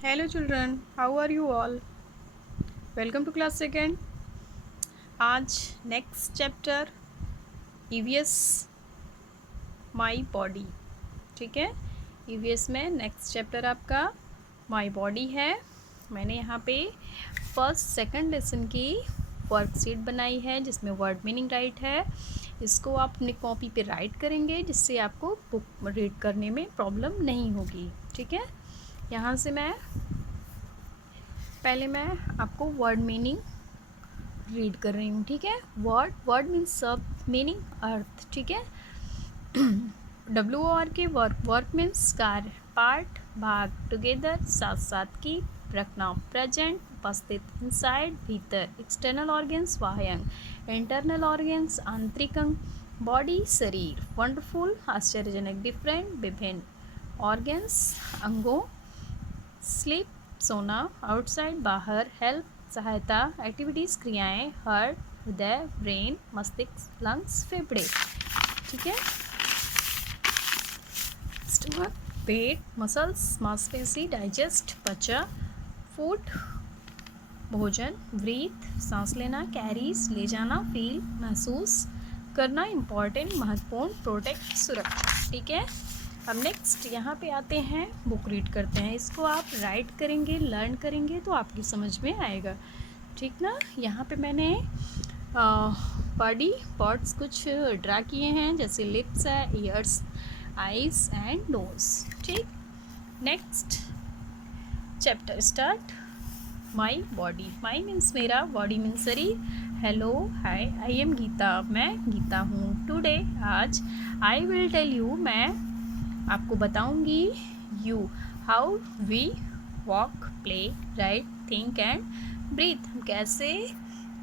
Hello children, how are you all? Welcome to class second. आज next chapter EVS my body, ठीक है। EVS में next chapter आपका my body है। मैंने यहाँ पे फर्स्ट सेकंड लेसन की वर्कशीट बनाई है जिसमें वर्ड मीनिंग राइट है। इसको आप अपनी कॉपी पे राइट करेंगे जिससे आपको बुक रीड करने में प्रॉब्लम नहीं होगी, ठीक है। यहाँ से पहले मैं आपको वर्ड मीनिंग रीड कर रही हूँ, ठीक है। वर्ड मीन्स सब, मीनिंग अर्थ, ठीक है। WOR के वर्क मीन्स कार्य, पार्ट भाग, टुगेदर साथ साथ की, रखना प्रेजेंट, उपस्थित इनसाइड भीतर, एक्सटर्नल ऑर्गन्स बाह्य अंग, इंटरनल ऑर्गन्स आंतरिक अंग, बॉडी शरीर, वंडरफुल आश्चर्यजनक, डिफरेंट विभिन्न, ऑर्गन्स अंगों, स्लीप सोना, आउटसाइड बाहर, हेल्प सहायता, एक्टिविटीज़ क्रियाएं, हार्ट हृदय, ब्रेन मस्तिष्क, लंग्स फेफड़े, ठीक है। स्टमक पेट, मसल्स मांसपेशी, डाइजेस्ट पचा, फूड भोजन, ब्रीथ सांस लेना, कैरीज ले जाना, फील महसूस करना, इम्पॉर्टेंट महत्वपूर्ण, प्रोटेक्ट सुरक्षा, ठीक है। अब नेक्स्ट यहाँ पे आते हैं, बुक रीड करते हैं। इसको आप राइट करेंगे, लर्न करेंगे तो आपकी समझ में आएगा, ठीक ना। यहाँ पे मैंने बॉडी पार्ट्स कुछ ड्रा किए हैं, जैसे लिप्स है, ईयर्स, आईज एंड नोज, ठीक। Next chapter start. My body, my means मेरा, बॉडी मीन्स शरीर। Hello hi, I am Geeta, मैं गीता हूँ। टुडे आज, आई विल टेल यू, मैं आपको बताऊंगी, you how we walk play write think and breathe, हम कैसे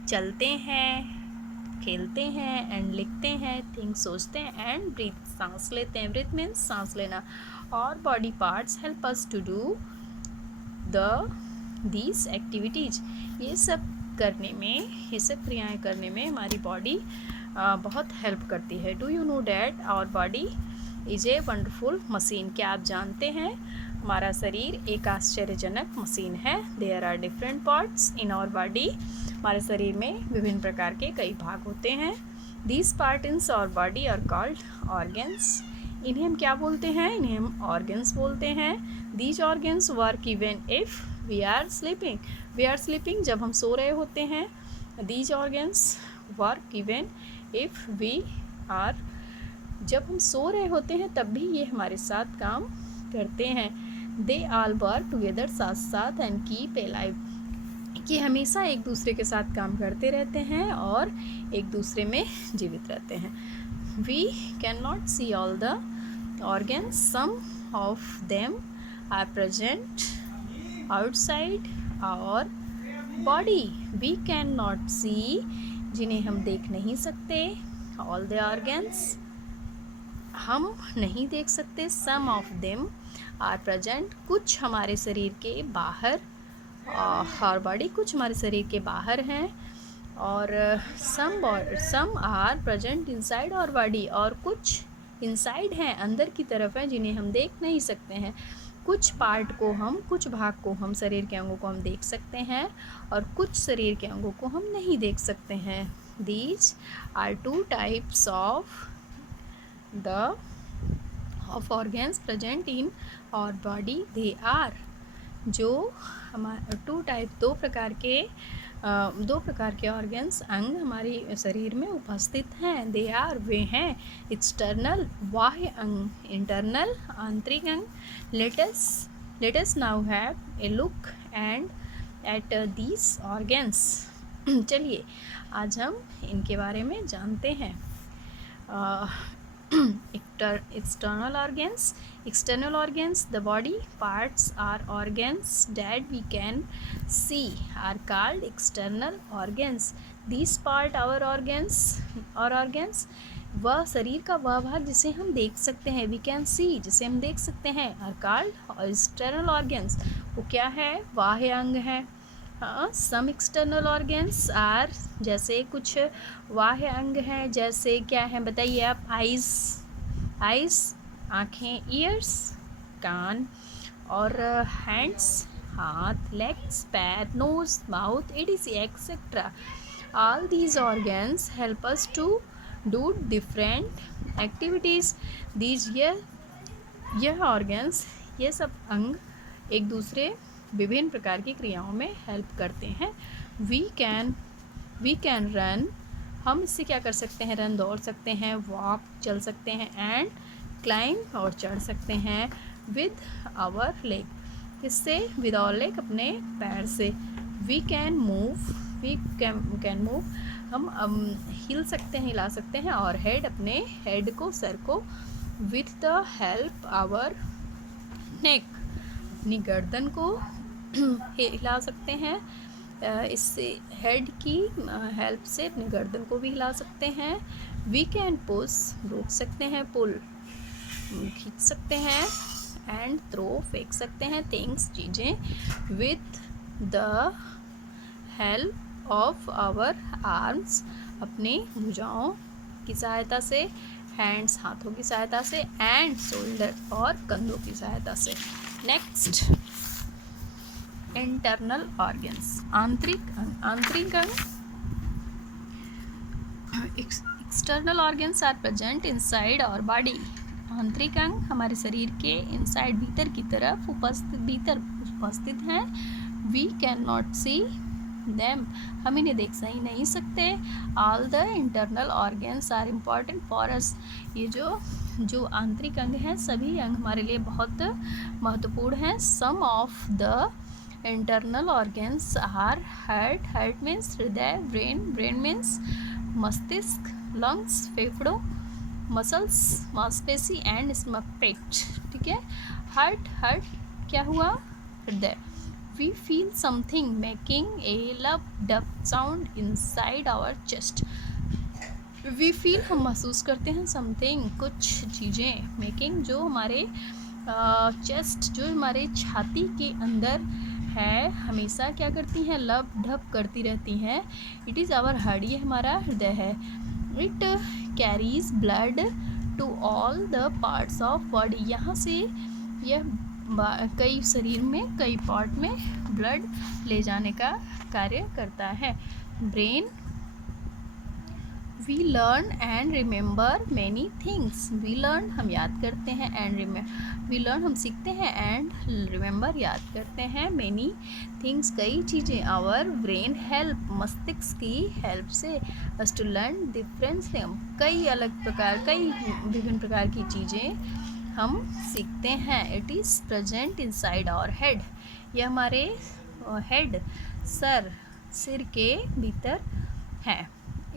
चलते हैं, खेलते हैं, एंड लिखते हैं, थिंक सोचते हैं, एंड ब्रीथ सांस लेते हैं। ब्रीथ मीन्स सांस लेना। और body parts help us to do these activities, ये सब करने में, ये सब क्रियाएं करने में हमारी बॉडी बहुत हेल्प करती है। Do you know that our body is a wonderful machine, क्या आप जानते हैं हमारा शरीर एक आश्चर्यजनक मशीन है। There are different parts in our body, हमारे शरीर में विभिन्न प्रकार के कई भाग होते हैं। These part in our body are called organs, इन्हें हम क्या बोलते हैं, इन्हें हम ऑर्गन्स बोलते हैं। These organs work even if we are sleeping, we are sleeping जब हम सो रहे होते हैं। These organs work even if we are, जब हम सो रहे होते हैं तब भी ये हमारे साथ काम करते हैं। दे ऑल वर्क टुगेदर, साथ साथ, एंड कीप ए लाइफ, कि हमेशा एक दूसरे के साथ काम करते रहते हैं और एक दूसरे में जीवित रहते हैं। We can not see all the organs, some of them are present outside our body. We can not see, जिन्हें हम देख नहीं सकते, ऑल द ऑर्गन्स, हम नहीं देख सकते, सम ऑफ देम आर प्रेजेंट, कुछ हमारे शरीर के बाहर, और बॉडी कुछ हमारे शरीर के बाहर हैं, और सम आर प्रेजेंट इनसाइड और बॉडी, और कुछ इनसाइड हैं, अंदर की तरफ हैं, जिन्हें हम देख नहीं सकते हैं। कुछ पार्ट को हम, कुछ भाग को हम, शरीर के अंगों को हम देख सकते हैं और कुछ शरीर के अंगों को हम नहीं देख सकते हैं। These are two types of organs present in our body, they are, जो हमारे दो प्रकार के ऑर्गन्स अंग हमारे शरीर में उपस्थित हैं। दे आर, वे हैं, एक्सटर्नल बाह्य अंग, इंटरनल आंतरिक अंग। Let us now have a look and at these organs, चलिए आज हम इनके बारे में जानते हैं। external organs, the body parts are organs that we can see are called external organs. These part our organs, वह शरीर का वह भाग जिसे हम देख सकते हैं, we can see, जिसे हम देख सकते हैं, are called external organs, वो क्या है, बाह्य अंग है। सम एक्सटर्नल ऑर्गन्स आर, जैसे कुछ बाह्य अंग हैं, जैसे क्या है बताइए आप, आइज़ आँखें, ईयर्स कान, और हैंड्स हाथ, legs, पैर, nose, mouth, etc. etc. All these organs help us to do different activities. These यह ऑर्गन्स, ये सब अंग एक दूसरे विभिन्न प्रकार की क्रियाओं में हेल्प करते हैं. वी कैन रन, हम इससे क्या कर सकते हैं, रन दौड़ सकते हैं, वॉक चल सकते हैं, एंड क्लाइंब और चढ़ सकते हैं, विद आवर लेग, किससे, विद आवर लेग, अपने पैर से. वी कैन मूव, हम हिल सकते हैं, हिला सकते हैं, और हेड, अपने हेड को, सर को, विथ द हेल्प आवर नेक, अपनी गर्दन को हिला सकते हैं. इससे हेड की हेल्प से अपनी गर्दन को भी हिला सकते हैं. वी कैन पुश, रोक सकते हैं, पुल, खींच सकते हैं, एंड थ्रो, फेंक सकते हैं, थिंग्स, चीज़ें, with the help of our arms, अपनी भुजाओं की सहायता से, हैंड्स, हाथों की सहायता से, एंड शोल्डर, और कंधों की सहायता से. नेक्स्ट, इंटरनल ऑर्गन्स, आंतरिक अंग. External organs are present inside our body. आंतरिक अंग हमारे शरीर के इनसाइड, भीतर की तरफ उपस्थित हैं. We can not see them, हम इन्हें देख सही नहीं सकते. All the internal organs are important for us, ये जो आंतरिक अंग हैं, सभी अंग हमारे लिए बहुत महत्वपूर्ण हैं. Some of the internal organs are heart, heart means हृदय, ब्रेन मीन्स मस्तिष्क, लंग्स, फेफड़ों, मसल्स, मांसपेशी, एंड स्टमक, पेट. ठीक है, हार्ट क्या हुआ, हृदय. We feel something making a lub-dub sound inside our chest. We feel, हम महसूस करते हैं, something, कुछ चीज़ें, making, जो हमारे चेस्ट, जो हमारे छाती के अंदर है, हमेशा क्या करती हैं, लब ढप करती रहती हैं. इट इज़ आवर हार्ट, ये हमारा हृदय है. It carries blood to all the parts of body, यहाँ से यह कई शरीर में, कई पार्ट में ब्लड ले जाने का कार्य करता है. Brain, we learn and remember many things. We learn, हम याद करते हैं, एंड वी लर्न, हम सीखते हैं, एंड रिमेंबर, याद करते हैं, मैनी थिंग्स, कई चीज़ें. आवर ब्रेन हेल्प, मस्तिष्क की हेल्प से, अस टू लर्न डिफरेंस, कई अलग प्रकार, कई विभिन्न प्रकार की चीज़ें हम सीखते हैं. It is present inside our head, यह हमारे हेड, सिर के भीतर है.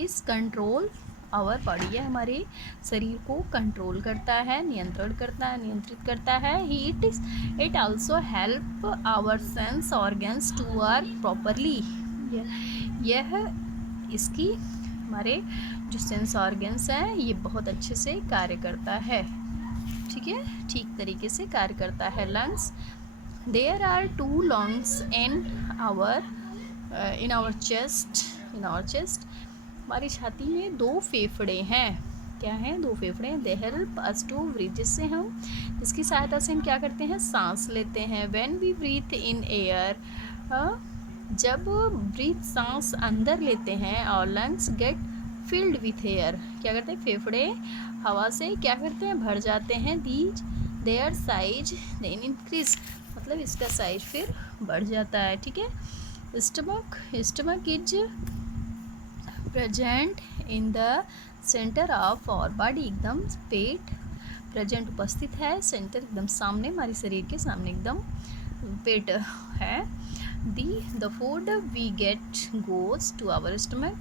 इस कंट्रोल आवर बॉडी, यह हमारे शरीर को कंट्रोल करता है, नियंत्रित करता है. It also help our sense organs to work properly, यह इसकी, हमारे जो सेंस ऑर्गन्स हैं, ये बहुत अच्छे से कार्य करता है. ठीक है, ठीक तरीके से कार्य करता है. Lungs, there are 2 lungs in our chest. हमारी छाती में 2 फेफड़े हैं. क्या हैं, 2 फेफड़े. They help us to breathe, जिससे हम, इसकी सहायता से हम क्या करते हैं, सांस लेते हैं. When we breathe in air, जब सांस अंदर लेते हैं, और lungs get filled with air, क्या करते हैं, फेफड़े हवा से क्या करते हैं, भर जाते हैं. देयर साइज देन इंक्रीज, मतलब इसका साइज फिर बढ़ जाता है. ठीक है. Stomach is present in the centre of our body, एकदम पेट प्रेजेंट, उपस्थित है. सेंटर एकदम सामने, हमारे शरीर के सामने एकदम पेट है. The food we get goes to our stomach,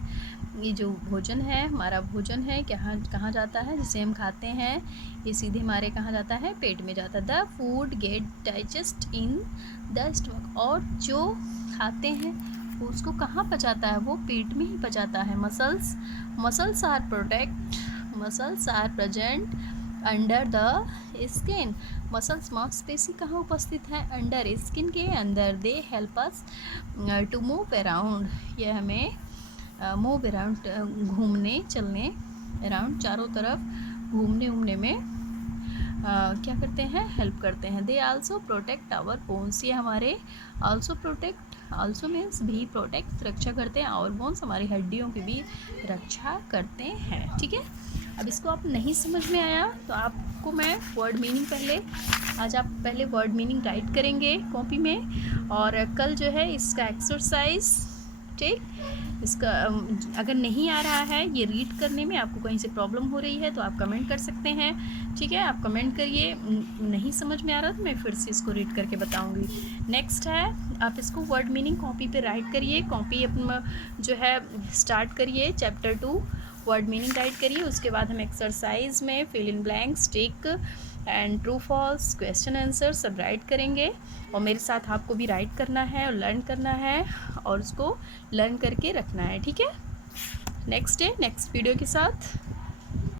ये जो भोजन है, हमारा भोजन है, कहाँ जाता है, जिसे हम खाते हैं, ये सीधे हमारे कहाँ जाता है, पेट में जाता है. The food gate digest in the stomach, और जो खाते हैं उसको कहाँ पचाता है, वो पेट में ही पचाता है. Muscles are present under the skin, muscles, मांसपेशी कहाँ उपस्थित है, अंडर, स्किन के अंदर. They help us to move around, यह हमें मूव अराउंड, घूमने, चलने, अराउंड, चारों तरफ घूमने में क्या करते हैं, हेल्प करते हैं। They also protect our bones, ये हमारे आल्सो प्रोटेक्ट, आल्सो मीन्स भी प्रोटेक्ट, रक्षा करते हैं, आवर बोन्स हमारी हड्डियों की भी रक्षा करते हैं। ठीक है, अब इसको आप नहीं समझ में आया तो आपको मैं वर्ड मीनिंग आज आप पहले वर्ड मीनिंग राइट करेंगे कॉपी में, और कल जो है इसका एक्सरसाइज, ठीक, इसका अगर नहीं आ रहा है ये रीड करने में, आपको कहीं से प्रॉब्लम हो रही है तो आप कमेंट कर सकते हैं। ठीक है, आप कमेंट करिए, नहीं समझ में आ रहा तो मैं फिर से इसको रीड करके बताऊंगी। नेक्स्ट है, आप इसको वर्ड मीनिंग कॉपी पे राइट करिए, कॉपी अपना जो है स्टार्ट करिए, चैप्टर 2 वर्ड मीनिंग राइट करिए। उसके बाद हम एक्सरसाइज में fill in blanks, tick and true false, question answer सब राइट करेंगे, और मेरे साथ आपको भी राइट करना है और लर्न करना है और उसको लर्न करके रखना है। ठीक है, नेक्स्ट वीडियो के साथ